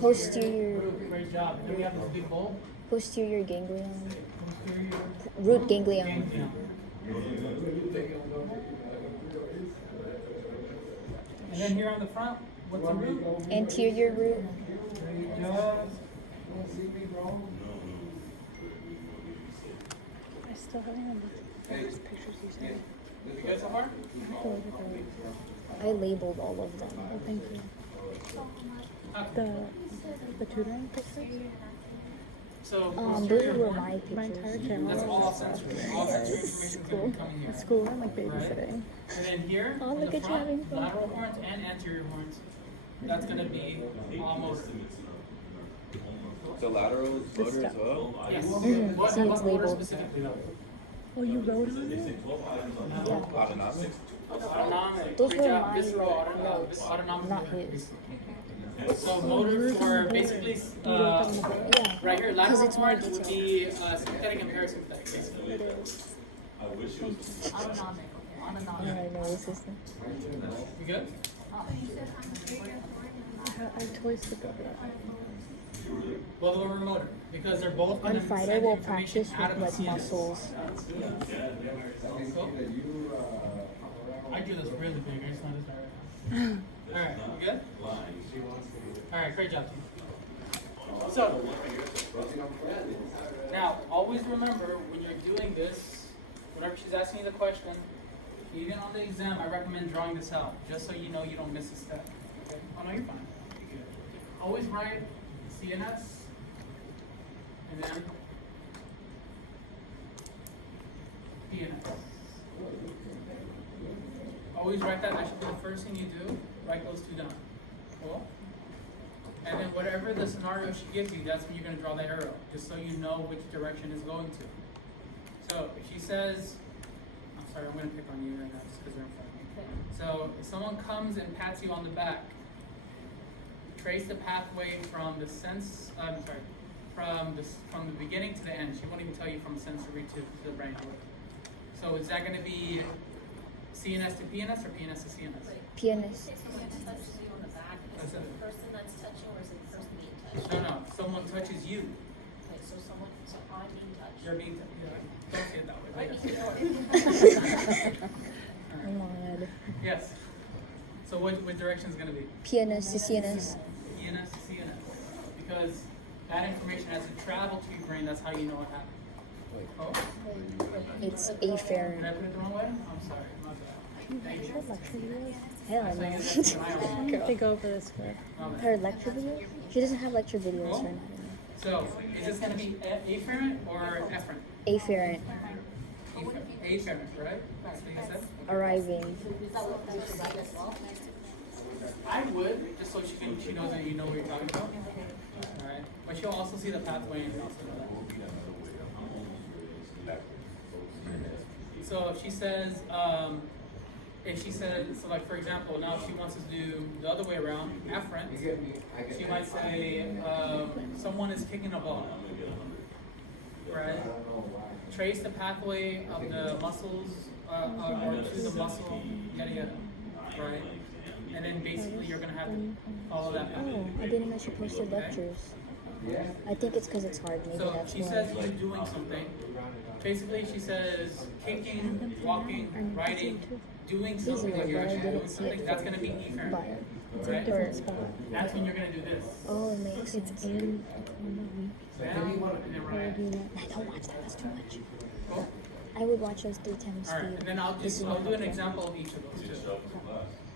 Posterior. Great job. Then we have this big bowl. Posterior ganglion. Posterior. Root ganglion. Ganglion. And then here on the front, what's the root? Anterior root. Great job. I still haven't looked at those pictures you sent. You guys so far? I have to look at those. I labeled all of them. Oh, thank you. The tutoring pictures? So, Those were my My pictures. entire channel that's is all sensory. All sensory information is going to be coming here. school and like babysitting. And then here, Oh, on look the at you front, having fun. lateral horns and anterior horns. That's going to be almost. The lateral motor as well? Yes. Mhm. What, See, what it's motor labeled. specifically though? Oh, you wrote on it? Yeah. Autonomic? Autonomic. Those Great were job. my Visceral notes, autonomic not motor. his. So motor for basically, Yeah. right here, Because lateral it's more horns would detailed. be sympathetic and parasympathetic, basically. It is. Autonomic. I know nervous system. You good? I totally skipped over that. Well, the lower motor, because they're both going On to Friday, send we'll information practice out of with the like CNS. muscles. Cool. I do this really big. I just noticed that right now. All right, you good? All right, great job, team. So, now always remember when you're doing this, whenever she's asking you the question, even on the exam, I recommend drawing this out, just so you know you don't miss a step. Okay? Oh no, you're fine. You're good. Always write CNS, and then PNS. Always write that. That should be the first thing you do. Write those two down. Cool? And then whatever the scenario she gives you, that's when you're going to draw the arrow, just so you know which direction it's going to. So if she says, I'm sorry, I'm going to pick on you right now just because they're in front of me. So if someone comes and pats you on the back, trace the pathway from the from the beginning to the end. She won't even tell you from sensory to the brain. So is that going to be CNS to PNS or PNS to CNS? PNS. Someone touches you on the back. Is it the person that's touching or is it the person being touched? No. Someone touches you. Okay, so I'm being touched. You're being don't say it that way. But yes. Hamad. Yes. So what direction is going to be? PNS to CNS. PNS to CNS. Because that information has to travel to your brain. That's how you know what happened. Oh, It's did I afferent. put it the wrong way? I'm sorry. My bad. Thank you. Lecture videos? Hell I no. saw They go over this for. My bad. Her lecture videos? She doesn't have lecture videos Cool. right now. So is this going to be afferent or efferent? Afferent. Afferent, right? That's what you said? Arriving. I would, just so she knows that you know what you're talking about. Alright. But she'll also see the pathway and also know that. So if she says, so like for example, now if she wants us to do the other way around, afferent, she might say, someone is kicking a ball. Right? Trace the pathway of the muscles, or to the muscle, yada yada. Right? And then basically you're going to have to follow that pathway. Oh, I didn't know she posted lectures. I think it's because it's hard. Maybe So that's she why. says you're doing something. Basically, she says kicking, walking, riding, doing something like you're actually doing something. That's going to be efferent. But It's a Right? different spot. That's when you're going to do this. oh, it makes sense. It's in Down and then right. I don't watch that. That's too much. Cool. I would watch those 3 times All right, speed. and then I'll This is do an helpful. example of each of those two.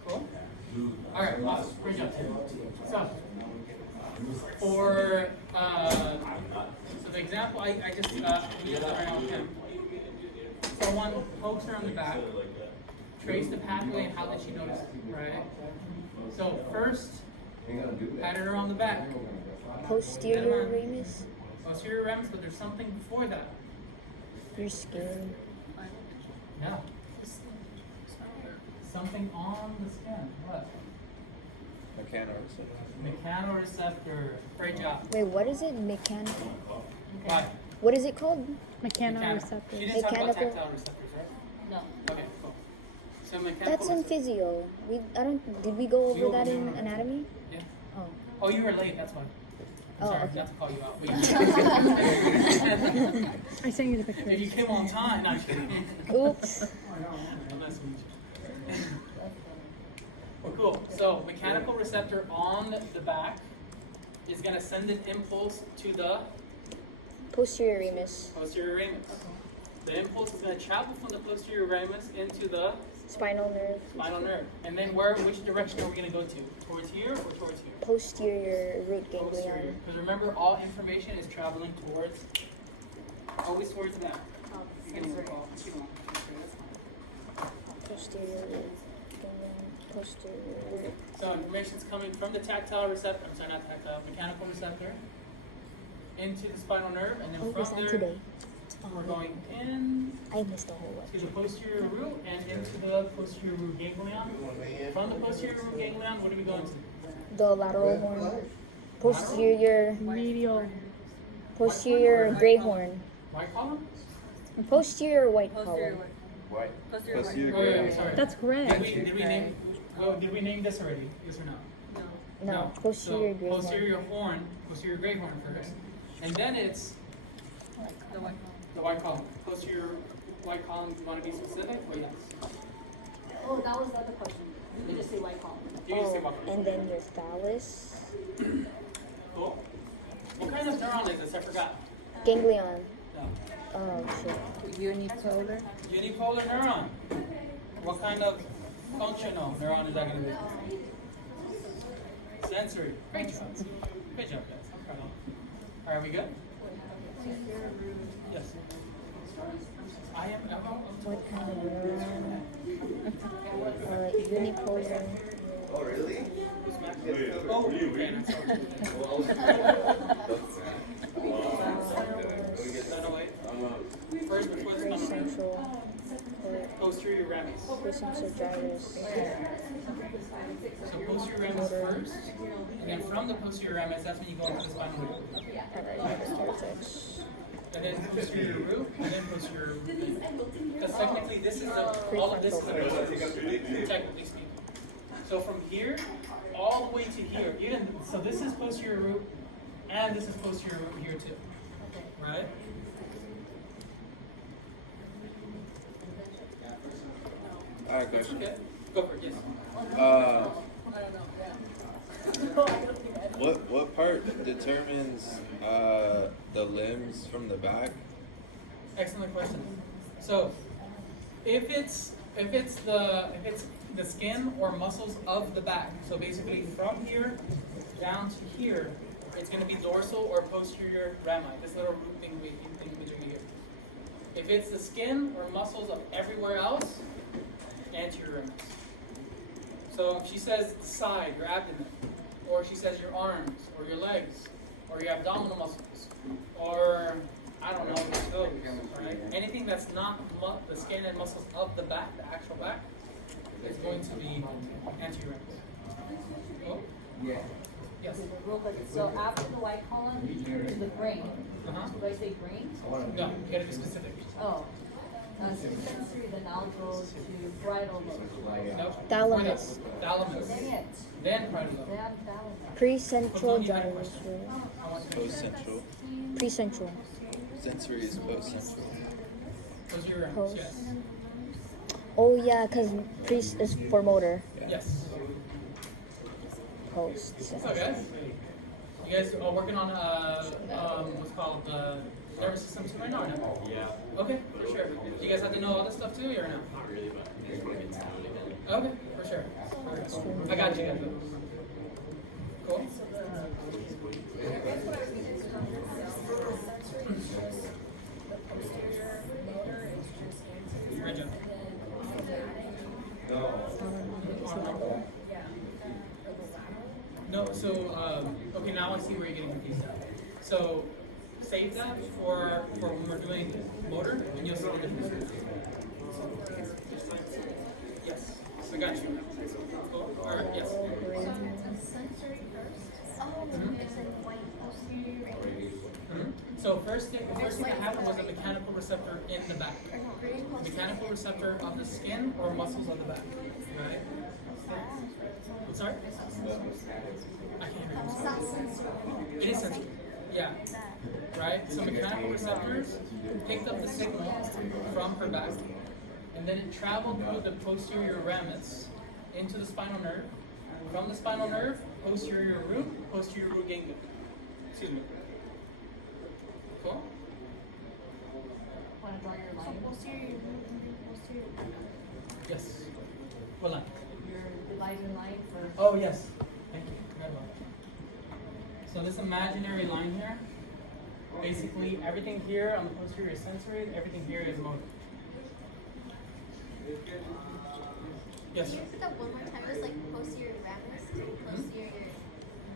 Cool? All right, awesome. Great job. So, for, so the example I just used right on him. Someone pokes her on the back, trace the pathway, and how did she notice it, right? So first, patted her on the back. Posterior ramus. Posterior ramus, but there's something before that. Your skin. Yeah. Something on the skin. What? Mechanoreceptor. Great job. Wait, what is it? Mechanical. Bye. What is it called? She mechanoreceptors. didn't talk about Mechanical. tactile receptors, right? No. Okay, cool. So mechanical. That's in physio. Did we go over that in anatomy? Yeah. Oh, Oh, you were late, that's why. I'm Oh, sorry, okay. not to call you out. But I sent you the if you picture. came on time, no, I'm kidding. Oops. Well, nice to meet you. Well, cool. So, mechanical receptor on the back is going to send an impulse to the Posterior ramus. posterior ramus. The impulse is going to travel from the posterior ramus into the Spinal nerve. spinal nerve. And then which direction are we going to go to? Towards here or towards here? Posterior root Posterior. ganglion. Because remember, all information is traveling always towards the back. You're going to recall. Keep on. Posterior root ganglion. Posterior root. So information's coming from the tactile receptor, I'm sorry, not tactile, mechanical receptor, into the spinal nerve, and then Oh, was from that there, today? we're going in I missed the whole one. to the posterior root and into the posterior root ganglion. From the posterior root ganglion, what are we going to? The lateral horn. Posterior. Medial. Posterior gray horn. White column? Posterior white column. White. Posterior Oh, Posterior yeah, yeah, gray. sorry. That's correct. Did we name this already? Yes or no? No, posterior So, gray horn. posterior gray horn first. And then it's the white column. Posterior white column, do you want to be specific or yes? Oh, that was the other question. You could just say white column. You can just say white Oh, column. and then your phallus. Cool. What kind of neuron is this? I forgot. Ganglion. No. Oh, shit. Unipolar. Unipolar neuron. What kind of functional neuron is that going to be? Sensory. Great job. Great job, guys. I'm proud of you. All right, we good? Yes. I am. What kind of neuron? Unipolar. Oh, really? Oh, okay. No, wait. First, which was Precentral. posterior ramus. Precentral gyrus. So posterior ramus first, and then from the posterior ramus, that's when you go into the spinal root. Parallax cortex. And then posterior root, and then posterior root. Because technically, this is all of this is the technically speaking. So from here, all the way to here, so this is posterior root, and this is posterior root here too. Right? I have a question. Okay. Go for it, yes. What part determines the limbs from the back? Excellent question. So, if it's the skin or muscles of the back, so basically from here down to here, it's going to be dorsal or posterior rami. This little root thing between here. If it's the skin or muscles of everywhere else, anterior ramus. So if she says side, your abdomen, or she says your arms, or your legs, or your abdominal muscles, or I don't know, your toes, right? Anything that's not the skin and muscles of the back, the actual back, is going to be anterior ramus. Oh? Yeah. Yes. Real quick, so after the white column, to the brain. Uh-huh. Do I say brain? No, you gotta be specific. Oh. Sensory, then I'll go to bridal lobe. Nope. Thalamus. Thalamus. Dang it. Then parietal lobe. Then thalamus. Precentral gyrus. Post central. Precentral. Sensory is post central. Posterior ramus, Post. yes. Oh yeah, because pre is for motor. Yes. Post. What's up, guys? You guys are working on what's called nervous system too right now, or no? Yeah. Okay, for sure. Do you guys have to know all this stuff too, or no? Not really, but okay, for sure. I got you guys. Cool. Great job. No, so, okay, now I see where you're getting confused at. So, save that for when we're doing motor, and you'll see the difference. Yes, I got you. Cool. All right, yes. So first thing that happened was a mechanical receptor in the back. Mechanical receptor of the skin or muscles of the back. Right? Sorry? I can't hear you. I'm sorry. It is sensory. Yeah. Right? So mechanical receptors picked up the signal from her back, and then it traveled through the posterior ramus into the spinal nerve. From the spinal nerve, posterior root ganglion. Excuse me. Cool? Want to draw your line? Posterior. Yes. What line? Your divider line for. Oh, yes. Thank you. Forgot about that. So this imaginary line here, basically everything here on the posterior is sensory, everything here is motor. Yes? Can you repeat that one more time? It was like posterior ramus to posterior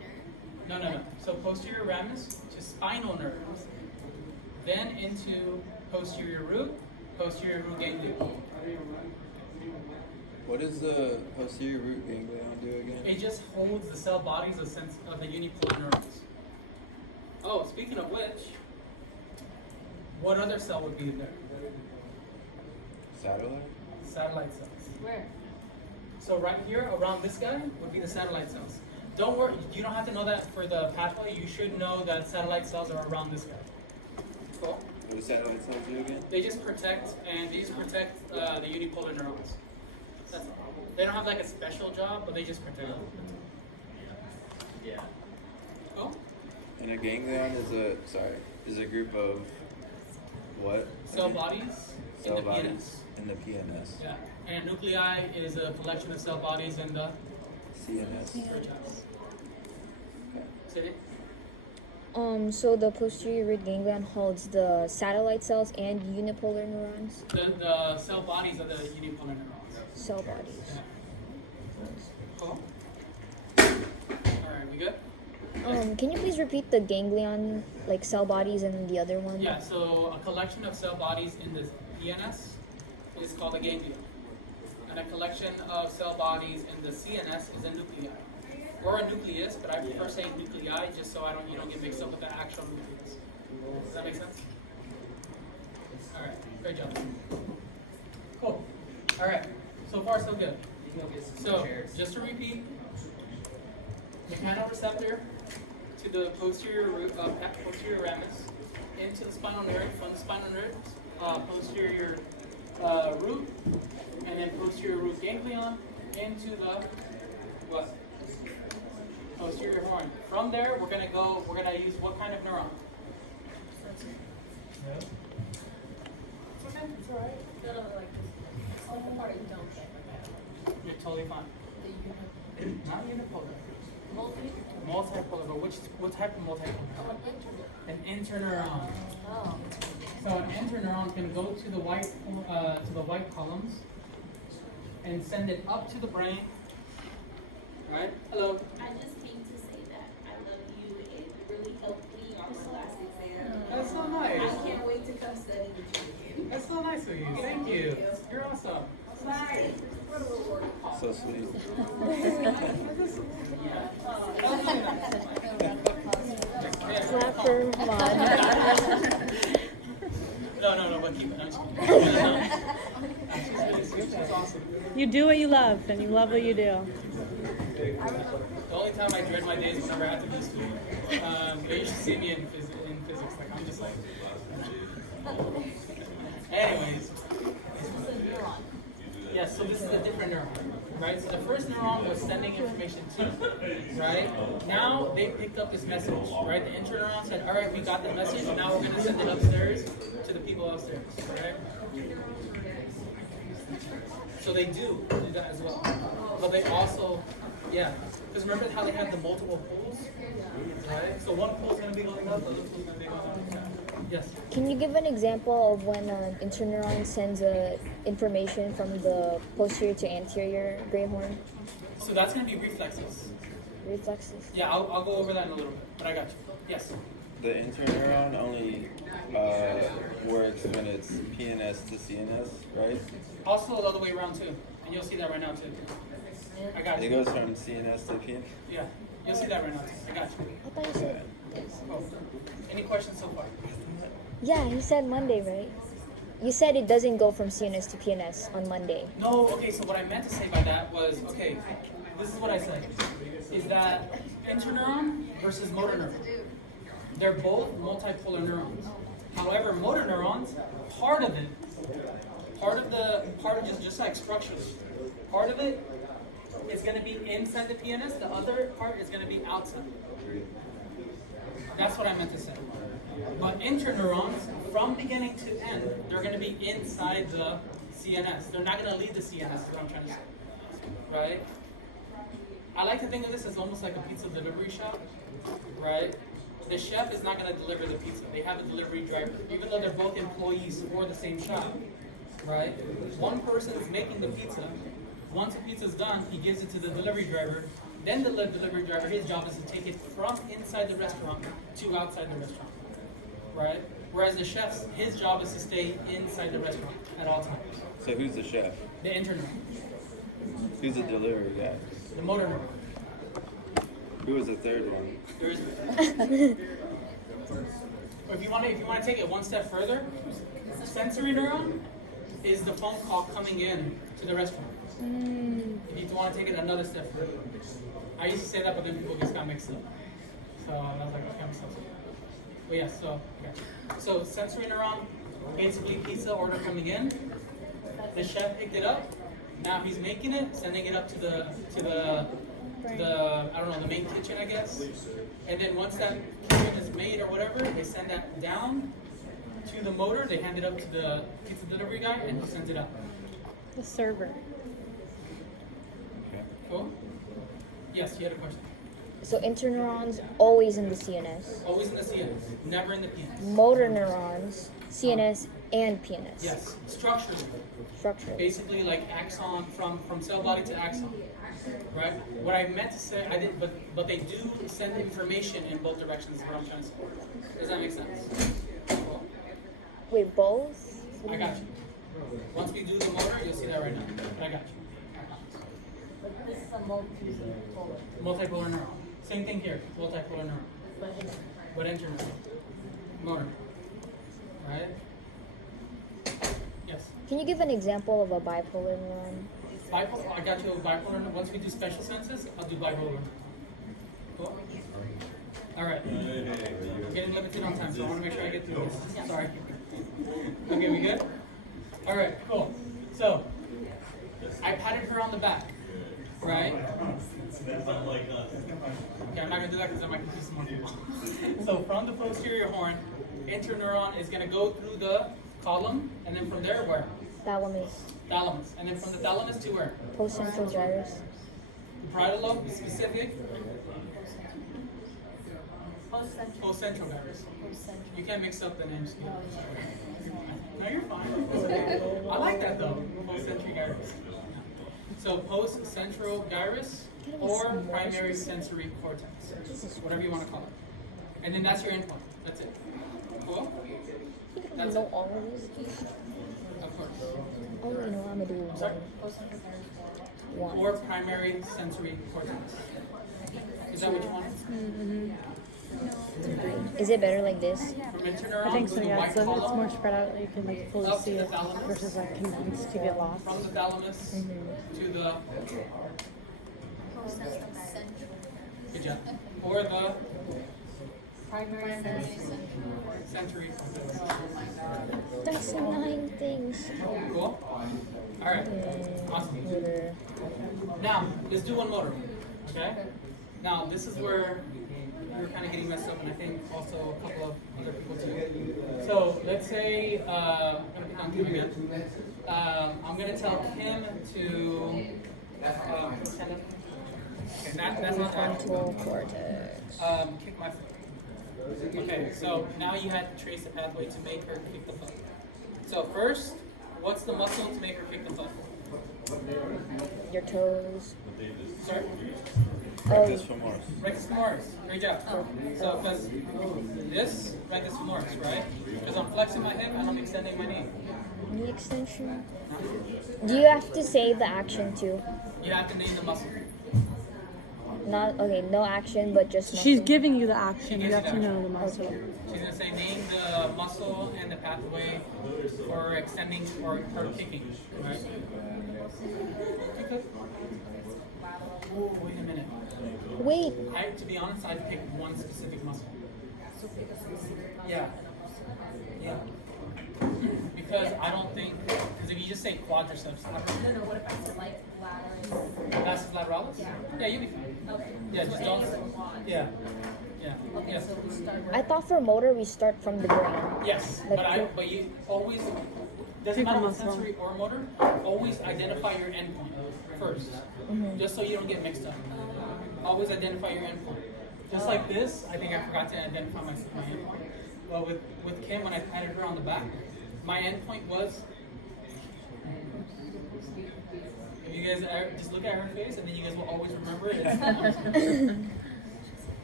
nerve. No. So posterior ramus to spinal nerves, then into posterior root ganglion. What does the posterior root ganglion do again? It just holds the cell bodies of the unipolar neurons. Oh, speaking of which, what other cell would be there? Satellite? Satellite cells. Where? So right here, around this guy, would be the satellite cells. Don't worry, you don't have to know that for the pathway. You should know that satellite cells are around this guy. Cool? What do satellite cells do again? They just protect the unipolar neurons. That's all. They don't have like a special job, but they just protect them. Yeah. Cool? And a ganglion is a group of what? Cell bodies in Cell the bodies PNS. in the PNS. Yeah. And nuclei is a collection of cell bodies in the CNS. city. So the posterior root ganglion holds the satellite cells and unipolar neurons. The cell bodies of the unipolar neurons. Cell bodies. Yeah. Cool. Alright, we good? Can you please repeat the ganglion, like cell bodies, and the other one? Yeah, so a collection of cell bodies in the PNS is called a ganglion. And a collection of cell bodies in the CNS is a nuclei. Or a nucleus, but I prefer saying nuclei just so you don't get mixed up with the actual nucleus. Does that make sense? Alright, great job. Cool. Alright, so far so good. So, just to repeat, mechanoreceptor to the posterior ramus, into the spinal nerve, from the spinal nerve, posterior root, and then posterior root ganglion, into the what? Posterior horn. From there, we're gonna use what kind of neuron? It's alright. No, like this. Like the part you don't get. You're totally fine. The Not unipolar. multi. Multipolar, but what type of multipolar? Oh, an An interneuron. interneuron. Oh. So an interneuron can go to the white columns and send it up to the brain. Right? Hello. I just came to say that I love you. It really helped me on my last exam. That's so I nice. can't wait to come study with you again. That's so nice of you. Thank you. You're awesome. Bye. So sweet. Clap for Hamad. No, but keep it. I'm just kidding. She's awesome. You do what you love, and you love what you do. The only time I dread my days is whenever I have to be a student. They used to see me in physics. Like, I'm just like. Anyways. Yeah, so this is a different neuron, right? So the first neuron was sending information to, right? Now they picked up this message, right? The interneuron said, all right, we got the message. Now we're going to send it upstairs to the people upstairs, right? So they do that as well. But they also, yeah. Because remember how they have the multiple poles, right? So one pole is going to be going up, the other pole is going to be going down. Yes. Can you give an example of when an interneuron sends information from the posterior to anterior gray horn? So that's going to be reflexes. Reflexes. Yeah, I'll go over that in a little bit, but I got you. Yes. The interneuron only works when it's PNS to CNS, right? Also the other way around too, and you'll see that right now too. I got It you. goes from CNS to PNS. Yeah, you'll see that right now too. I got you. I thought you said. Oh. Any questions so far? Yeah, you said Monday, right? You said it doesn't go from CNS to PNS on Monday. No, okay, so what I meant to say by that was, okay, this is what I said, is that interneuron versus motor neuron. They're both multipolar neurons. However, motor neurons, part of just like structurally, part of it is going to be inside the PNS, the other part is going to be outside. That's what I meant to say. But interneurons, from beginning to end, they're going to be inside the CNS. They're not going to leave the CNS, is what I'm trying to say. Right? I like to think of this as almost like a pizza delivery shop. Right? The chef is not going to deliver the pizza. They have a delivery driver, even though they're both employees for the same shop. Right? One person is making the pizza. Once the pizza's done, he gives it to the delivery driver. Then the delivery driver, his job is to take it from inside the restaurant to outside the restaurant. Right? Whereas the chef's, his job is to stay inside the restaurant at all times. So who's the chef? The intern, Who's the delivery guy? the motor neuron. Who was the third one? There is. Or if you want to take it one step further, sensory neuron is the phone call coming in to the restaurant. If you want to take it another step further, I used to say that, but then people just got mixed up. So I was like, okay, I'm mixed up. But yeah, so sensory neuron, basically pizza order coming in. The chef picked it up. Now he's making it, sending it up to the I don't know, the main kitchen, I guess. And then once that kitchen is made or whatever, they send that down to the motor. They hand it up to the pizza delivery guy, and he sends it up. The server. Okay. Cool. Yes, you had a question. So interneurons always in the CNS. Always in the CNS, never in the PNS. Motor neurons, CNS and PNS. Yes, structurally. Structurally. Basically like axon from cell body to axon. Right? What I meant to say, I did, but they do send information in both directions. Is what I'm trying to say. Does that make sense? Cool. Wait, both? I got you. Once we do the motor, you'll see that right now. But I got you. But this is a multipolar. Multipolar neuron. Same thing here. Multipolar neuron. But interneuron. Motor. Right? Yes. Can you give an example of a bipolar neuron? Bipolar. I got you a bipolar. Once we do special senses, I'll do bipolar. Cool. All right. I'm getting limited on time, so I want to make sure I get through this. Sorry. Okay, we good? All right. Cool. So I patted her on the back. Right? Okay, I'm not gonna do that because I might confuse some more people. So from the posterior horn, interneuron is gonna go through the column, and then from there, where? Thalamus. Thalamus. And then from the thalamus to where? Postcentral gyrus. The parietal lobe, specific. Postcentral gyrus. You can't mix up the names. No, you're fine. I like that though. Postcentral gyrus. So post-central gyrus or primary sensory cortex, whatever you want to call it. And then that's your endpoint. That's it. Cool? That's know it. all of these? Of course. Oh, you know, I'm gonna do Sorry? one. Or primary sensory cortex. Is that what you want? Is it better like this? From interneuron I think to so, the yeah. white So it's column, more spread out. You can like fully Up to see the it thalamus. versus like condensed to get lost. from the thalamus to the, good job, or the Primary sensory cortex. That's 9 things. Cool? Alright, awesome. Motor. Now, let's do one motor. Okay? Now, this is where you're kind of getting messed up, and I think also a couple of other people too. So, let's say, I'm going to pick on Kim again. I'm going to tell Kim to stand up. Okay, that's not that. Frontal cortex. Kick my foot. Okay, so now you had to trace the pathway to make her kick the foot. So first, what's the muscle to make her kick the foot? Your toes. Sorry? Rectus femoris. Rectus femoris. Great job. So because this, rectus femoris, right? Because I'm flexing my hip and I'm extending my knee. Knee extension. Do you have to say the action too? You have to name the muscle. Not okay. No action, but just muscle. She's giving you the action. You gives have you to the know the muscle. She's going to say name the muscle and the pathway for extending or kicking, right? Oh, wait a minute. Wait. To be honest, I'd pick one specific muscle. Yeah. Yeah. Because I don't think, because if you just say quadriceps, No, what if I said like lateral? that's lateralis? Yeah, you'll be fine. Okay. Yeah, So just A don't. is in quad. Yeah. Yeah. Okay, Yes. so we start I thought for motor we start from the brain. Yes, Like but you always, doesn't matter with sensory or motor, always identify your endpoint first, just so you don't get mixed up. Always identify your endpoint. Just like this, I think I forgot to identify my endpoint. Well, with Kim, when I patted her on the back, my endpoint was. If you guys just look at her face, and then you guys will always remember it.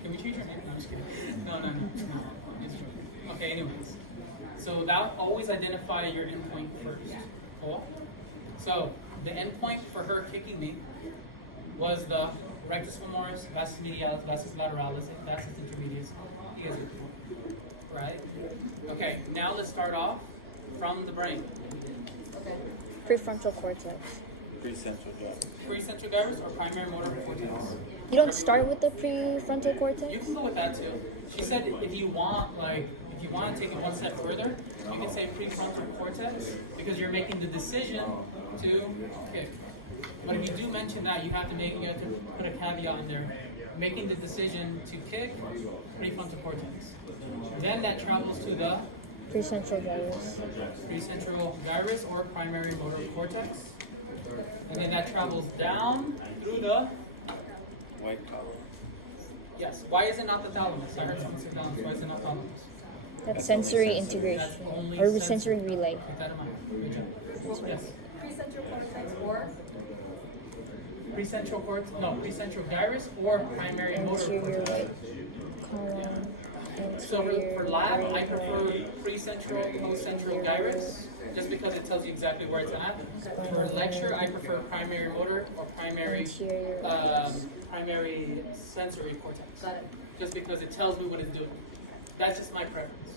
Can we change your name? No, I'm just kidding. No. It's true. Okay, anyways. So that always identify your endpoint first. Cool? So the endpoint for her kicking me was the rectus femoris, vastus medialis, vastus lateralis, and vastus intermedius. You guys get the point. Right? Okay, now let's start off from the brain. Prefrontal cortex. Pre-central gyrus. Precentral gyrus or primary motor cortex? You don't start with the prefrontal You cortex? can go with that too. She said if you want to take it one step further, you can say prefrontal cortex because you're making the decision to kick. But if you do mention that, you have to put a caveat in there. Making the decision to kick, prefrontal cortex. Then that travels to the Precentral gyrus. precentral gyrus or primary motor cortex. And then that travels down through the, White collar. yes, why is it not the thalamus? I heard someone say thalamus, why is it not thalamus? That's sensory integration only or sensory. sensory relay. Keep that in mind. Good job. Yes. Precentral cortex or Precentral gyrus or primary motor Anterior cortex. right column. So for lab, I anterior prefer right. precentral, postcentral gyrus, just because it tells you exactly where it's at. For lecture, I prefer primary motor or primary primary sensory cortex, got it. just because it tells me what it's doing. That's just my preference.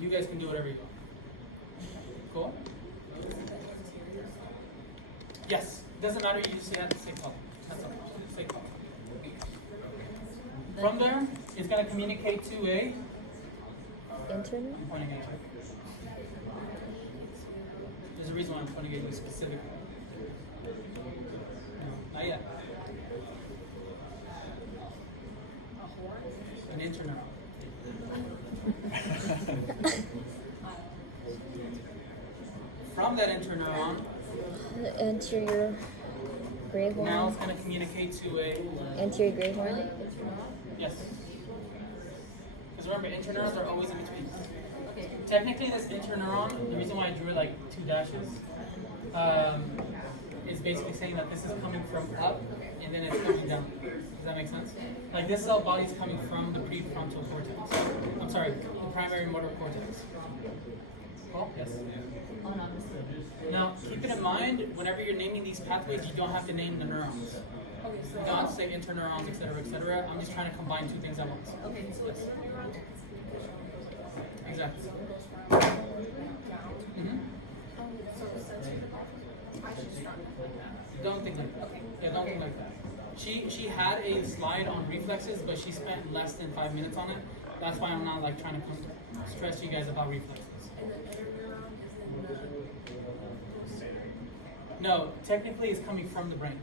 You guys can do whatever you want. Cool? Yes. Doesn't matter. You just have to say color. That's all. Say color. From there, it's gonna communicate to a. Internal? I'm pointing at you. There's a reason why I'm pointing at you specifically. No, not yet. An interneuron. From that interneuron, The anterior gray now horn. it's going to communicate to a. Anterior gray horn. Yes. Because remember, interneurons are always in between. Technically, this interneuron, the reason why I drew like 2 dashes, is basically saying that this is coming from up and then it's coming down. Does that make sense? Like this cell body is coming from the prefrontal cortex. I'm sorry, the primary motor cortex. Cool? Yes. Now, keep it in mind, whenever you're naming these pathways, you don't have to name the neurons. You don't have to say interneurons, etc., etc. I'm just trying to combine 2 things at once. Okay, so it's neuron. Exactly. So the sensory department, I should start with that. Don't think like that. Yeah, don't think like that. She had a slide on reflexes, but she spent less than 5 minutes on it. That's why I'm not like trying to stress you guys about reflexes. And the interneuron is in the No, technically it's coming from the brain.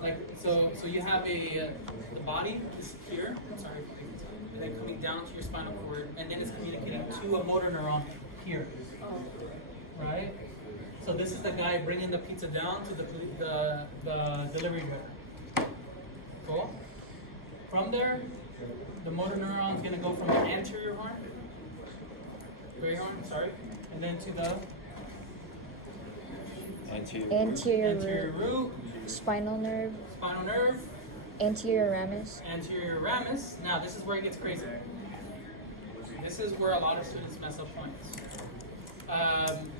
Like so you have the body is here. Sorry, and then coming down to your spinal cord, and then it's communicating to a motor neuron here. Right. So this is the guy bringing the pizza down to the delivery boy. Cool. From there, the motor neuron is gonna go from the anterior horn, gray horn, sorry, and then to the Anterior root, spinal nerve. spinal nerve, Anterior ramus. anterior ramus. Now this is where it gets crazy. This is where a lot of students mess up points.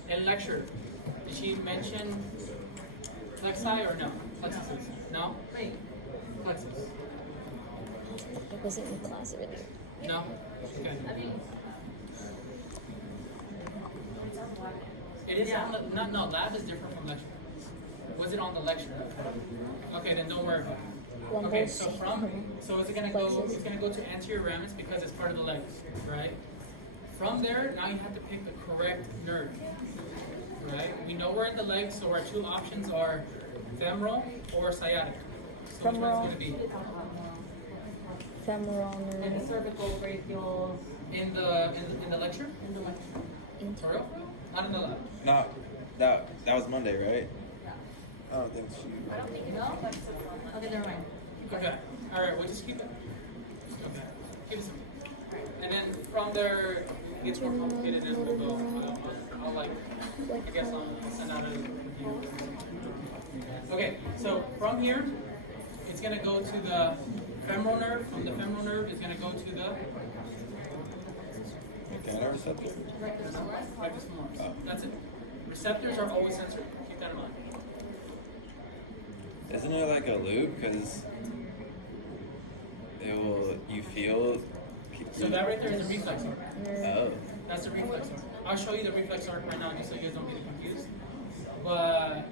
In lecture, did she mention plexi or no? Plexuses? No? Plexus? It wasn't in class earlier. No? Okay. It is on the, no, lab is different from lecture. Was it on the lecture? Okay, then don't worry about it. One Okay, more so is it gonna go? places. It's gonna go to anterior ramus because it's part of the legs, right? From there, now you have to pick the correct nerve, right? We know we're in the legs, so our two options are femoral or sciatic. So which Femoral. one's gonna be? Femoral And the nerve. cervical brachial In the lecture? in the lecture. For real? Not in the lab. No, that was Monday, right? I don't think she. I don't think it's but it's Okay, never mind. Okay. All right. We'll just keep it. Okay. Keep it simple. And then from there, it gets more complicated as we'll go. I'll like, I guess I'll send out a review. Okay. So from here, it's gonna go to the femoral nerve. From the femoral nerve, it's gonna go to the Mechanical receptor? rectus femoris. That's it. Receptors are always sensory. Keep that in mind. Isn't it like a loop? Because you feel. So that right there is a reflex arc. Oh. That's the reflex arc. I'll show you the reflex arc right now just so you guys don't get confused. But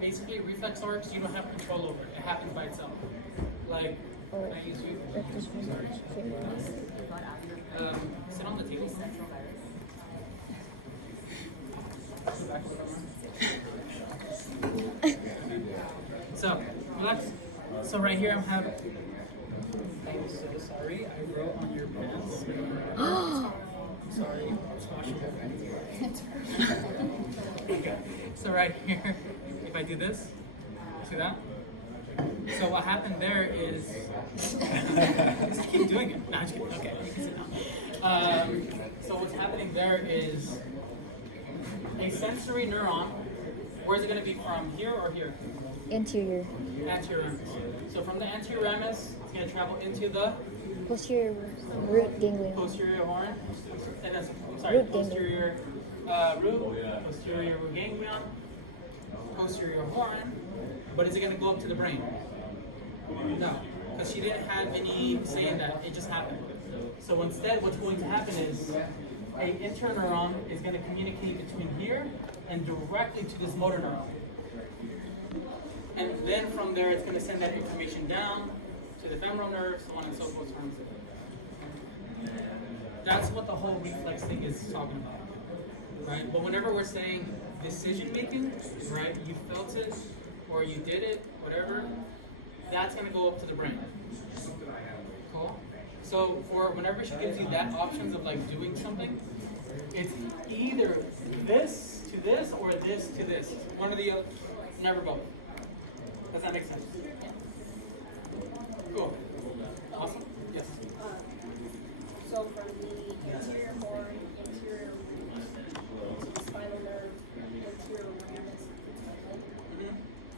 basically reflex arcs, you don't have control over it. It happens by itself. Like, Or I use you. rectus femoris. Sit on the table. So, relax. So right here I'm having. I'm so sorry. I wrote on your pants. I'm sorry. Okay. So right here, if I do this, see that? So what happened there is, just keep doing it. No, I'm just kidding. Okay, you can sit down. So what's happening there is a sensory neuron. Where's it going to be from? Here or here? Anterior. Anterior ramus. So from the anterior ramus, it's going to travel into the Posterior root ganglion. posterior horn. And that's, I'm sorry, Root ganglion. posterior posterior root ganglion, posterior horn. But is it going to go up to the brain? No, because she didn't have any say in that. It just happened. So instead, what's going to happen is a interneuron is going to communicate between here and directly to this motor neuron. And then from there, it's going to send that information down to the femoral nerve, so on and so forth. That's what the whole reflex thing is talking about, right? But whenever we're saying decision making, right? You felt it, or you did it, whatever. That's going to go up to the brain. Cool. So for whenever she gives you that options of like doing something, it's either this to this or this to this. One or the other. Never both. Does that make sense? Cool. Awesome. Yes. So from the anterior horn, anterior root, spinal nerve, anterior ramus,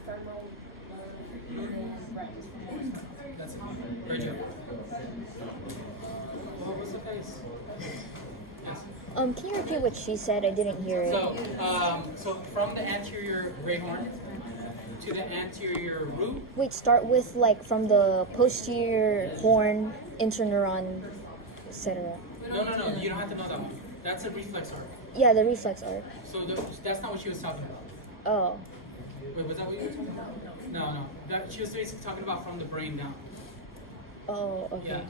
femoral nerve, and rectus femoris. That's it. Great job. What was the face? Yes. Can you repeat what she said? I didn't hear it. So from the anterior great horn to the anterior root. Wait, start with like from the posterior horn, interneuron, etc. No. You don't have to know that one. That's a reflex arc. Yeah, the reflex arc. So that's not what she was talking about. Oh, Wait, was that what you were talking about? No. She was basically talking about from the brain down. oh, okay.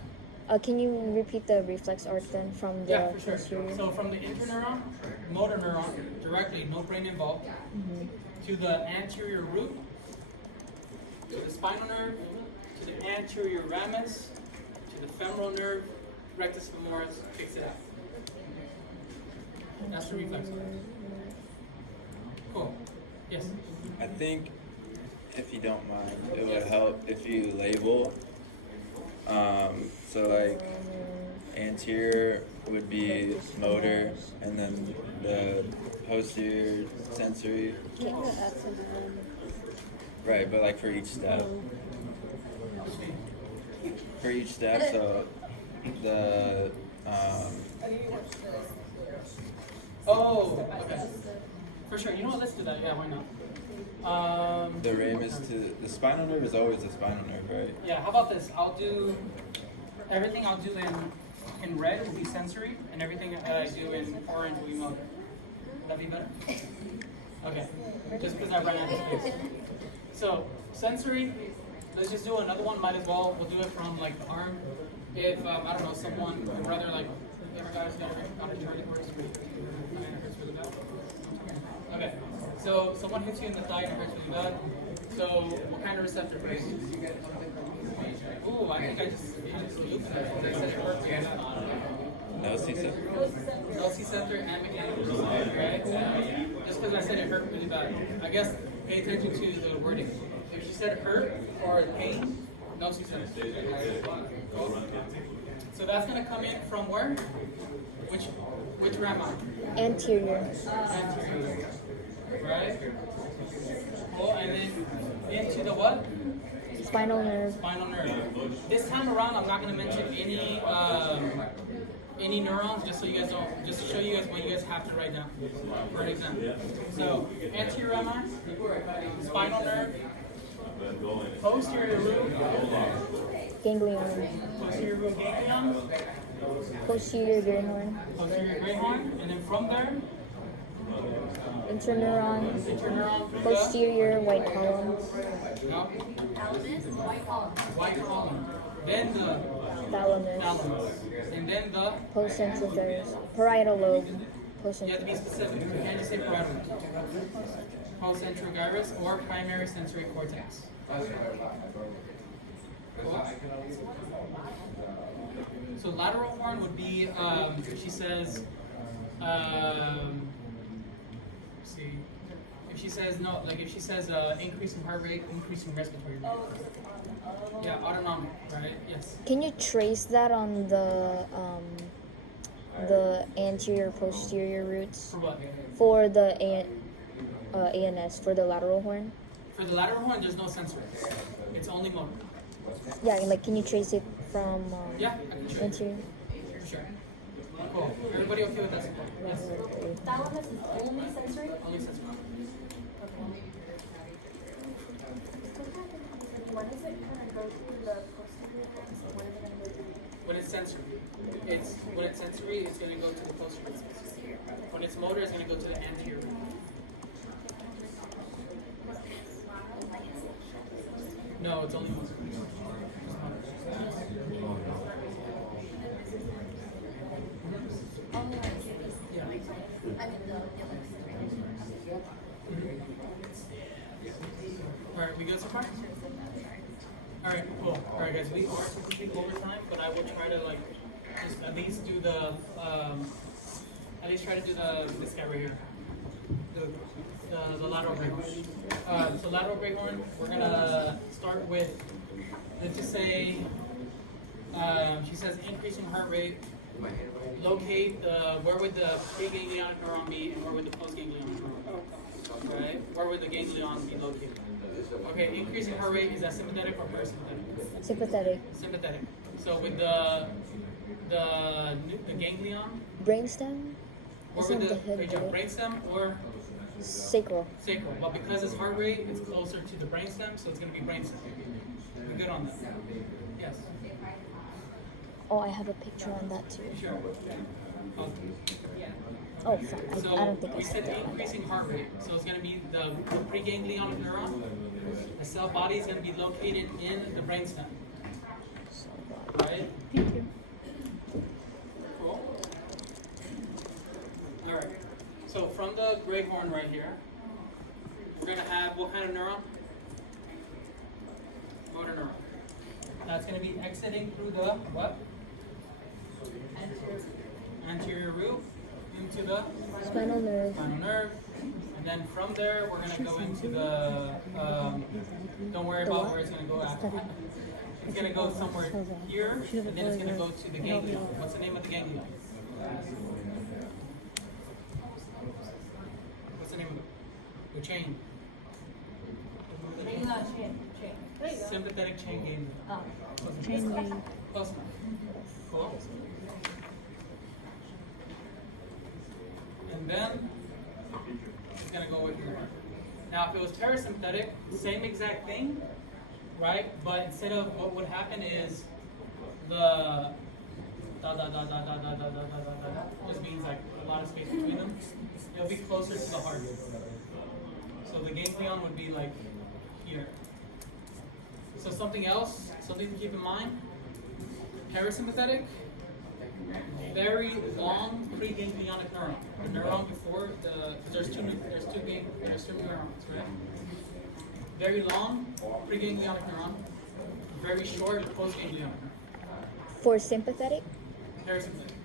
Yeah. Can you repeat the reflex arc then from the Yeah, for sure. posterior? So from the interneuron, motor neuron, directly, no brain involved, to the anterior root, to the spinal nerve, to the anterior ramus, to the femoral nerve, rectus femoris, kicks it out. That's the reflex arc. Cool. Yes. I think, if you don't mind, it would help if you label. So like anterior would be motor, and then the posterior sensory. Right, but like for each step. For each step, so the Oh, okay. For sure. You know what? Let's do that. Yeah, why not? the ramus to the spinal nerve is always the spinal nerve, right? Yeah, how about this? I'll do everything I'll do in red will be sensory, and everything I do in orange will be motor. Would that be better? Okay. Just because I ran out of space. So sensory, let's just do another one. Might as well. We'll do it from like the arm. If I don't know, someone would rather like, ever guys got a turn it works. Okay, so someone hits you in the thigh and it hurts really bad. So what kind of receptor first? Ooh, I think I just looped that. I said it hurt really bad. LC center. LC center and mechanical, right? Just because I said it hurt really bad. I guess pay attention to the wording. If she said hurt or pain, no C center. Cool. So that's gonna come in from where? Which ram eye? Anterior. Anterior. Right? Cool, and then into the what? Spinal nerve. Spinal nerve. This time around, I'm not going to mention any neurons, just so you guys don't, just to show you guys what you guys have to write down for an exam. So anterior ram, spinal nerve, posterior root, Ganglion. posterior root ganglion, Posterior greyhorn. posterior greyhorn, and then from there, Interneuron. interneuron through Posterior white column. the no, Thalamus, white column. white column, then the Thalamus. thalamus, and then the. Postcentral gyrus. Parietal lobe. You have to be Postcentral. specific. You can't just say parietal. Concentral gyrus or primary sensory cortex. Cool. So lateral horn would be, she says, let's see, if she says no, like if she says increasing heart rate, increasing respiratory rate. Yeah, autonomic, right? Yes. Can you trace that on the anterior posterior roots For what? for the ANS for the lateral horn? For the lateral horn, there's no sensory. It's only motor. Yeah, like can you trace it from Yeah, I can show you. anterior? For sure. Cool. Everybody okay with that? Yes. Thalamus is only sensory. Only sensory. When is it gonna go through the posterior one? So where is it gonna go through? When it's sensory, it's gonna go to the posterior. When it's motor, it's gonna go to the anterior. No, it's only motor. Only when it's Yeah. I mean the other. Alright, we good so far? Alright, cool. Alright guys, we are supposed to take overtime, but I will try to like just at least do the this guy right here. The lateral breakhorn. So lateral breakhorn, we're gonna start with, let's just say she says increasing heart rate. Locate where would the preganglionic neuron be and where would the postganglionic neuron be? Right? Where would the ganglion be located? Okay, increasing heart rate, is that sympathetic or parasympathetic? Sympathetic. Sympathetic. So with the ganglion, Brainstem? where Isn't would the the head right? brainstem or Sacral. sacral? But because it's heart rate, it's closer to the brainstem, so it's going to be brainstem. We're good on that. Yes. Oh, I have a picture on that too. Sure. Oh, fuck. I So don't think I we said said that one. increasing heart rate. So it's going to be the preganglionic neuron. The cell body is going to be located in the brainstem. Right? Thank you. Cool. All right. So from the gray horn right here, we're going to have what kind of neuron? Motor neuron. That's going to be exiting through the what? Anterior root into the Spinal nerve. spinal nerve, and then from there we're gonna go into the. Don't worry about where it's gonna go after. It's gonna go somewhere here, and then it's gonna go to the ganglion. What's the name of the ganglion? What's the name of it? The chain. Sympathetic chain ganglion. Chain gang. Close enough. Cool. And then it's gonna go with more. Now, if it was parasympathetic, same exact thing, right? But instead of what would happen is the which means like a lot of space between them. It'll be closer to the heart. So the ganglion would be like here. So something else, something to keep in mind. Parasympathetic, very long preganglionic neuron. The neuron before the, there's two neurons, right? Very long preganglionic neuron, very short postganglionic neuron. For sympathetic? Parasympathetic.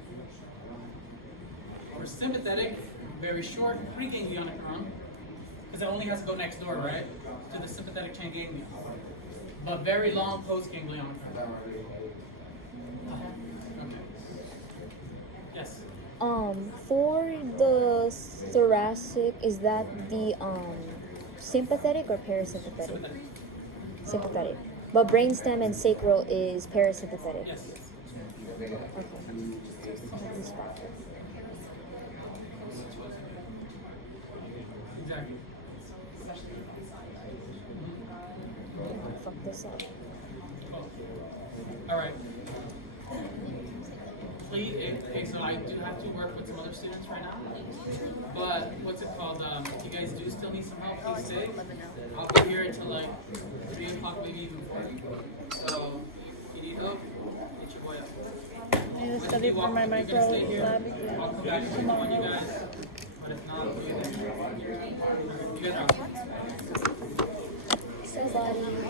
For sympathetic, very short preganglionic neuron, because it only has to go next door, right, to the sympathetic chain ganglion. But very long postganglionic neuron. Okay. Yes. For the thoracic, is that the sympathetic or parasympathetic? Sympathetic. Sympathetic. But brainstem and sacral is parasympathetic. Yes. Okay. Exactly. Fuck this up. All right. Please, okay, so I do have to work with some other students right now. But what's it called? If you guys do still need some help, please stay. I'll be here until like 3 o'clock, maybe even 4. So if you need help, get your boy up. I need to study for my micro lab I'll come back and join you guys. But if not, we'll be there. You guys are out. Somebody.